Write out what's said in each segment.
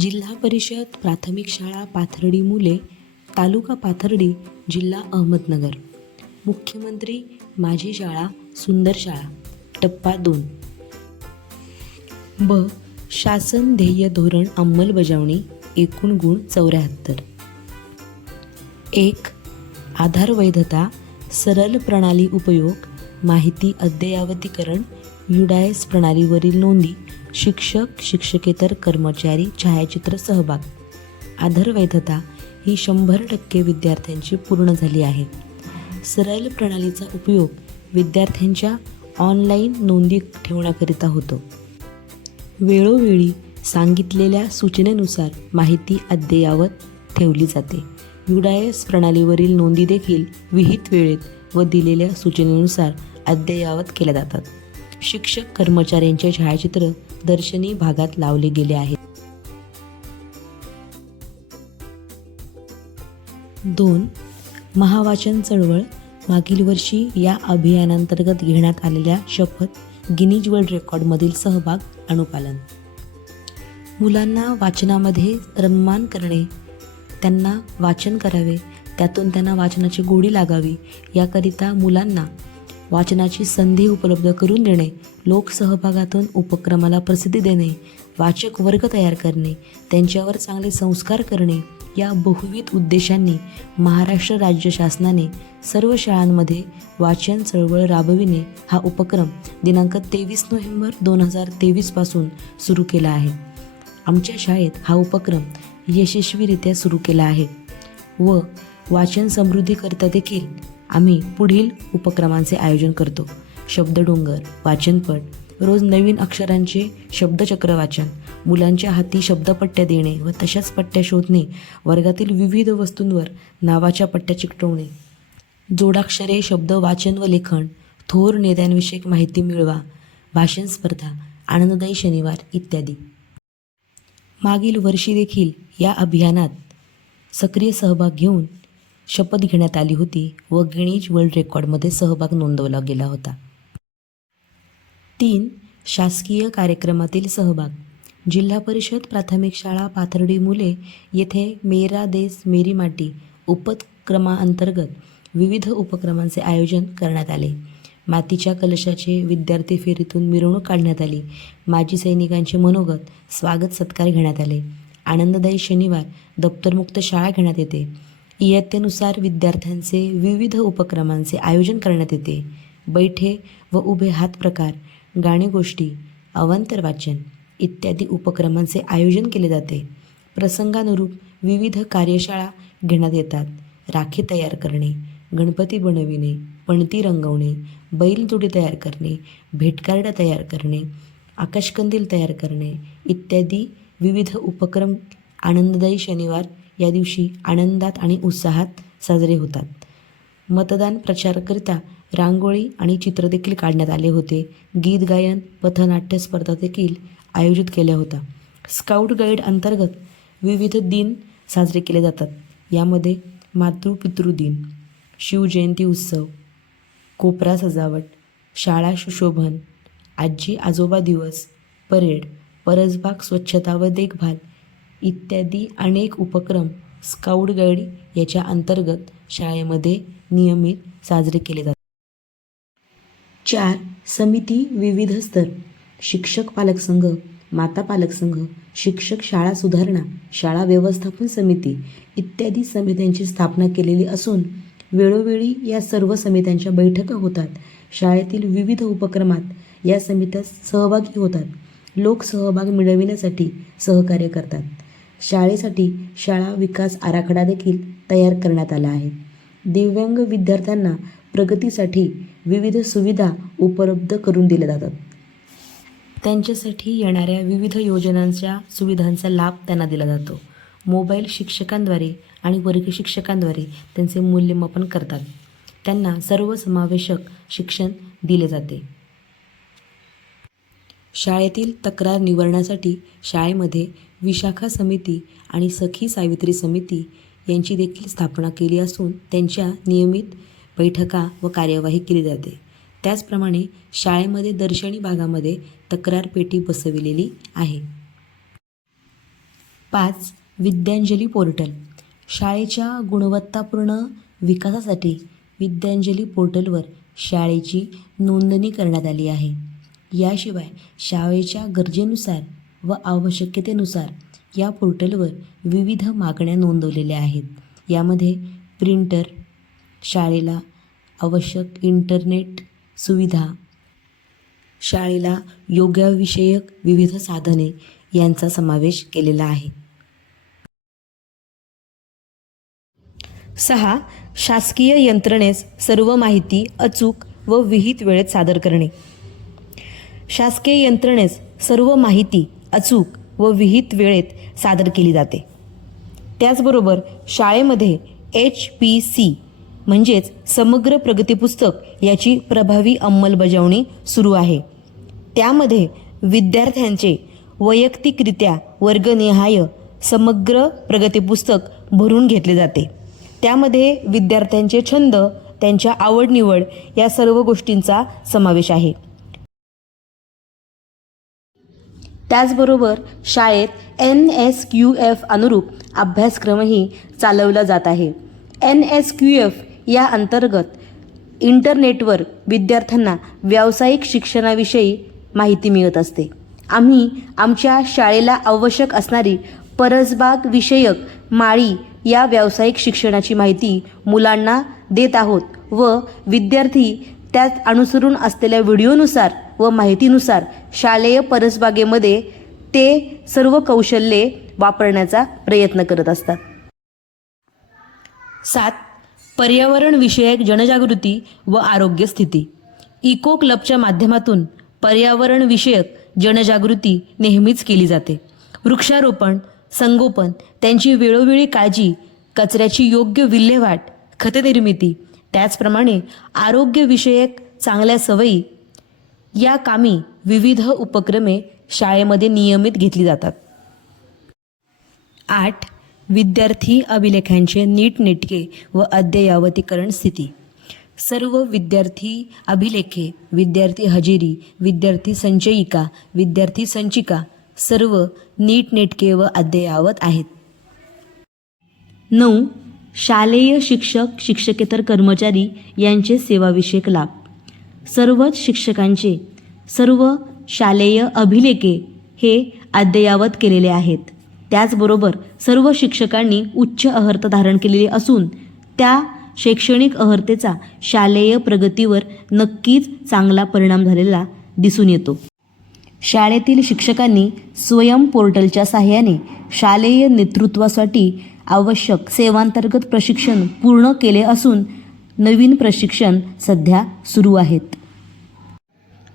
जिल्हा परिषद प्राथमिक शाळा पाथर्डी मुले तालुका पाथर्डी जिल्हा अहमदनगर. मुख्यमंत्री माझी शाळा सुंदर शाळा टप्पा दोन. ब. शासन ध्येय धोरण अंमलबजावणी एकूण गुण चौऱ्याहत्तर. एक. आधार वैधता सरल प्रणाली उपयोग माहिती अद्ययावतीकरण युडायस प्रणालीवरील नोंदी. शिक्षक शिक्षकेतर कर्मचारी छायाचित्र सहभाग. आधार वैधता ही शंभर टक्के विद्यार्थ्यांची पूर्ण झाली आहे. सरळ प्रणालीचा उपयोग विद्यार्थ्यांच्या ऑनलाईन नोंदी ठेवण्याकरिता होतो. वेळोवेळी सांगितलेल्या सूचनेनुसार माहिती अद्ययावत ठेवली जाते. युडायस प्रणालीवरील नोंदी देखील विहित वेळेत व दिलेल्या सूचनेनुसार अद्ययावत केल्या जातात. शिक्षक कर्मचाऱ्यांचे छायाचित्र दर्शनी भागात लावले गेले आहेत. दोन महावाचन चळवळ मागील वर्षी या अभियानांतर्गत घेण्यात आलेल्या शपथ गिनीज वर्ल्ड रेकॉर्डमधील सहभाग अनुपालन. मुलांना वाचनामध्ये रममान करणे त्यांना वाचन करावे त्यातून त्यांना वाचनाची गोडी लागावी याकरिता मुलांना वाचनाची संधी उपलब्ध करून देणे लोकसहभागातून उपक्रमाला प्रसिद्धी देणे वाचक वर्ग तयार करणे त्यांच्यावर चांगले संस्कार करणे या बहुविध उद्देशांनी महाराष्ट्र राज्य शासनाने सर्व शाळांमध्ये वाचन चळवळ राबविणे हा उपक्रम दिनांक तेवीस नोव्हेंबर दोन हजार तेवीसपासून सुरू केला आहे. आमच्या शाळेत हा उपक्रम यशस्वीरित्या सुरू केला आहे व वाचन समृद्धीकरता देखील आम्ही पुढील उपक्रमांचे आयोजन करतो. शब्दडोंगर वाचनपट रोज नवीन अक्षरांचे शब्दचक्र वाचन मुलांच्या हाती शब्दपट्ट्या देणे व तशाच पट्ट्या शोधणे वर्गातील विविध वस्तूंवर नावाच्या पट्ट्या चिकटवणे. जोडाक्षरे शब्द वाचन व लेखन थोर नेत्यांविषयक माहिती मिळवा भाषण स्पर्धा आनंददायी शनिवार इत्यादी. मागील वर्षी देखील या अभियानात सक्रिय सहभाग घेऊन शपथ घेण्यात आली होती व गिणीज वर्ल्ड रेकॉर्डमध्ये सहभाग नोंदवला गेला होता. तीन शासकीय कार्यक्रमातील सहभाग. जिल्हा परिषद प्राथमिक शाळा पाथर्डी मुले येथे मेरा देस मेरी माटी उपक्रमाअंतर्गत विविध उपक्रमांचे आयोजन करण्यात आले. मातीच्या कलशाचे विद्यार्थी फेरीतून मिरवणूक काढण्यात आली. माजी सैनिकांचे मनोगत स्वागत सत्कार घेण्यात आले. आनंददायी शनिवार दप्तरमुक्त शाळा घेण्यात येते. इयत्तेनुसार विद्यार्थ्यांचे विविध उपक्रमांचे आयोजन करण्यात येते. बैठे व उभे हात प्रकार गाणी गोष्टी अवांतर वाचन इत्यादी उपक्रमांचे आयोजन केले जाते. प्रसंगानुरूप विविध कार्यशाळा घेण्यात येतात. राखी तयार करणे गणपती बनविणे पणती रंगवणे बैलजोडी तयार करणे भेटकार्ड तयार करणे आकाशकंदील तयार करणे इत्यादी विविध उपक्रम आनंददायी शनिवार या दिवशी आनंदात आणि उत्साहात साजरे होतात. मतदान प्रचाराकरिता रांगोळी आणि चित्र देखील काढण्यात आले होते. गीत गायन पथनाट्य स्पर्धा देखील आयोजित केल्या होत्या. स्काउट गाईड अंतर्गत विविध दिन साजरे केले जातात. यामध्ये मातृपितृ दिन शिवजयंती उत्सव कोपरा सजावट शाळा सुशोभन आजी आजोबा दिवस परेड परसबाग स्वच्छता व देखभाल इत्यादी अनेक उपक्रम स्काउट गाईड याच्या अंतर्गत शाळेमध्ये नियमित साजरे केले जातात. चार समिती विविध स्तर. शिक्षक पालक संघ माता पालक संघ शिक्षक शाळा सुधारणा शाळा व्यवस्थापन समिती इत्यादी समित्यांची स्थापना केलेली असून वेळोवेळी या सर्व समित्यांच्या बैठका होतात. शाळेतील विविध उपक्रमात या समित्या सहभागी होतात. लोकसहभाग मिळविण्यासाठी सहकार्य करतात. शाळेसाठी शाळा विकास आराखडा देखील तयार करण्यात आला आहे. दिव्यांग विद्यार्थ्यांना प्रगतीसाठी विविध सुविधा उपलब्ध करून दिल्या जातात. त्यांच्यासाठी येणाऱ्या विविध योजनांच्या सुविधांचा लाभ त्यांना दिला जातो. मोबाईल शिक्षकांद्वारे आणि वर्ग शिक्षकांद्वारे त्यांचे मूल्यमापन करतात. त्यांना सर्वसमावेशक शिक्षण दिले जाते. शाळेतील तक्रार निवारणासाठी शाळेमध्ये विशाखा समिती आणि सखी सावित्री समिती यांची देखील स्थापना केली असून त्यांच्या नियमित बैठका व कार्यवाही केली जाते. त्याचप्रमाणे शाळेमध्ये दर्शनी भागामध्ये तक्रार पेटी बसविलेली आहे. पाच विद्यांजली पोर्टल. शाळेच्या गुणवत्तापूर्ण विकासासाठी विद्यांजली पोर्टलवर शाळेची नोंदणी करण्यात आली आहे. याशिवाय शाळेच्या गरजेनुसार व आवश्यकतेनुसार या पोर्टलवर विविध मागण्या नोंदवलेल्या आहेत. यामध्ये प्रिंटर शाळेला आवश्यक इंटरनेट सुविधा शाळेला योगाविषयक विविध साधने यांचा समावेश केलेला आहे. सहा. शासकीय यंत्रणेस सर्व माहिती अचूक व विहित वेळेत सादर करणे. शासकीय यंत्रणेस सर्व माहिती अचूक व विहित वेळेत सादर केली जाते. त्याचबरोबर शाळेमध्ये एच पी सी म्हणजेच समग्र प्रगती पुस्तक याची प्रभावी अंमलबजावणी सुरू आहे. त्यामध्ये विद्यार्थ्यांचे वैयक्तिकरित्या वर्गनिहाय समग्र प्रगती पुस्तक भरून घेतले जाते. त्यामध्ये विद्यार्थ्यांचे छंद त्यांच्या आवडनिवड या सर्व गोष्टींचा समावेश आहे. त्याचबरोबर शाळेत एन एस क्यू एफ अनुरूप अभ्यासक्रमही चालवला जात आहे. एन एस क्यू एफ या अंतर्गत इंटरनेटवर विद्यार्थ्यांना व्यावसायिक शिक्षणाविषयी माहिती मिळत असते. आम्ही आमच्या शाळेला आवश्यक असणारी परसबाग विषयक माळी या व्यावसायिक शिक्षणाची माहिती मुलांना देत आहोत व विद्यार्थी त्यात अनुसरून असलेल्या व्हिडिओनुसार व माहितीनुसार शालेय परसबागेमध्ये ते सर्व कौशल्ये वापरण्याचा प्रयत्न करत असतात. सात पर्यावरण विषयक जनजागृती व आरोग्य स्थिती. इको क्लबच्या माध्यमातून पर्यावरण विषयक जनजागृती नेहमीच केली जाते. वृक्षारोपण संगोपन त्यांची वेळोवेळी काळजी कचऱ्याची योग्य विल्हेवाट खतनिर्मिती त्याचप्रमाणे आरोग्यविषयक चांगल्या सवयी या कामी विविध उपक्रमे शाळेमध्ये नियमित घेतली जातात. आठ विद्यार्थी अभिलेखांचे नीटनेटके व अद्ययावतीकरण स्थिती. सर्व विद्यार्थी अभिलेखे विद्यार्थी हजेरी विद्यार्थी संचयिका विद्यार्थी संचिका सर्व नीटनेटके व अद्ययावत आहेत. नऊ शालेय शिक्षक शिक्षकेतर कर्मचारी यांचे सेवाविषयक लाभ. सर्वच शिक्षकांचे सर्व शालेय अभिलेखे हे अद्ययावत केलेले आहेत. त्याचबरोबर सर्व शिक्षकांनी उच्च अहर्त धारण केलेली असून त्या शैक्षणिक अहर्तेचा शालेय प्रगतीवर नक्कीच चांगला परिणाम झालेला दिसून येतो. शाळेतील शिक्षकांनी स्वयं पोर्टलच्या साहाय्याने शालेय नेतृत्वासाठी आवश्यक सेवांतर्गत प्रशिक्षण पूर्ण केले असून नवीन प्रशिक्षण सध्या सुरू आहेत.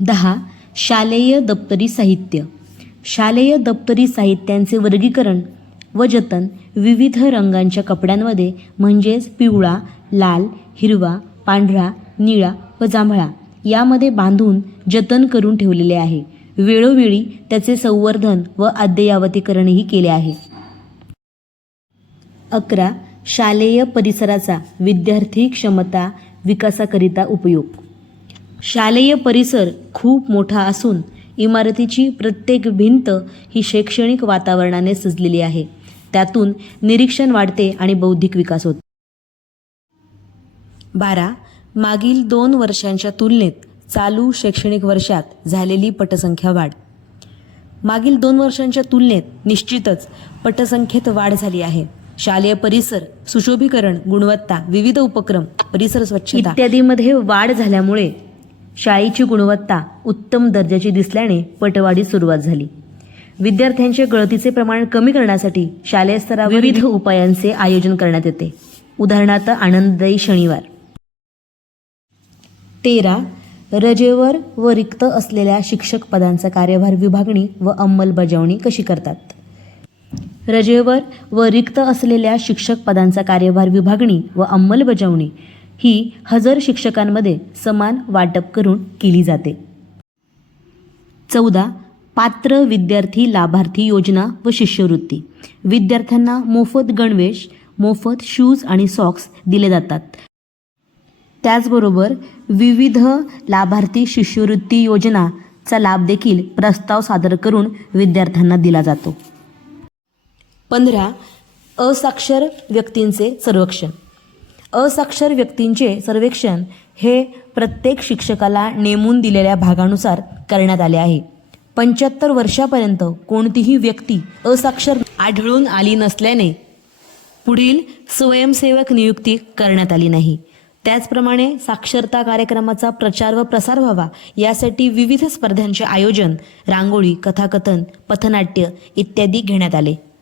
दहा शालेय दप्तरी साहित्य. शालेय दप्तरी साहित्यांचे वर्गीकरण व जतन विविध रंगांच्या कपड्यांमध्ये म्हणजेच पिवळा लाल हिरवा पांढरा निळा व जांभळा यामध्ये बांधून जतन करून ठेवलेले आहे. वेळोवेळी त्याचे संवर्धन व अद्ययावतीकरणही केले आहे. अकरा शालेय परिसराचा विद्यार्थी क्षमता विकासाकरिता उपयोग. शालेय परिसर खूप मोठा असून इमारतीची प्रत्येक भिंत ही शैक्षणिक वातावरणाने सजलेली आहे. त्यातून निरीक्षण वाढते आणि बौद्धिक विकास होतो. बारा मागील दोन वर्षांच्या तुलनेत चालू शैक्षणिक वर्षात झालेली पटसंख्या वाढ. मागील दोन वर्षांच्या तुलनेत निश्चितच पटसंख्येत वाढ झाली आहे. शालेय परिसर सुशोभीकरण गुणवत्ता विविध उपक्रम परिसर स्वच्छता इत्यादीमध्ये वाढ झाल्यामुळे शाळेची गुणवत्ता उत्तम दर्जाची दिसल्याने पटवाढीस सुरुवात झाली. विद्यार्थ्यांचे गळतीचे प्रमाण कमी करण्यासाठी शालेय स्तरावर विविध उपायांचे आयोजन करण्यात येते. उदाहरणार्थ आनंददायी शनिवार. तेरा. रजेवर व रिक्त असलेल्या शिक्षक पदांचा कार्यभार विभागणी व अंमलबजावणी कशी करतात? रजेवर व रिक्त असलेल्या शिक्षक पदांचा कार्यभार विभागणी व अंमलबजावणी ही हजर शिक्षकांमध्ये समान वाटप करून केली जाते. चौदा पात्र विद्यार्थी लाभार्थी योजना व शिष्यवृत्ती. विद्यार्थ्यांना मोफत गणवेश मोफत शूज आणि सॉक्स दिले जातात. त्याचबरोबर विविध लाभार्थी शिष्यवृत्ती योजनाचा लाभ देखील प्रस्ताव सादर करून विद्यार्थ्यांना दिला जातो. पंधरा असाक्षर व्यक्तींचे सर्वेक्षण असाक्षर व्यक्तींचे सर्वेक्षण हे प्रत्येक शिक्षकाला नेमून दिलेल्या भागानुसार करण्यात आले आहे. पंच्याहत्तर वर्षापर्यंत कोणतीही व्यक्ती असाक्षर आढळून आली नसल्याने पुढील स्वयंसेवक नियुक्ती करण्यात आली नाही. त्याचप्रमाणे साक्षरता कार्यक्रमाचा प्रचार व प्रसार व्हावा यासाठी विविध स्पर्धांचे आयोजन रांगोळी कथाकथन पथनाट्य इत्यादी घेण्यात आले.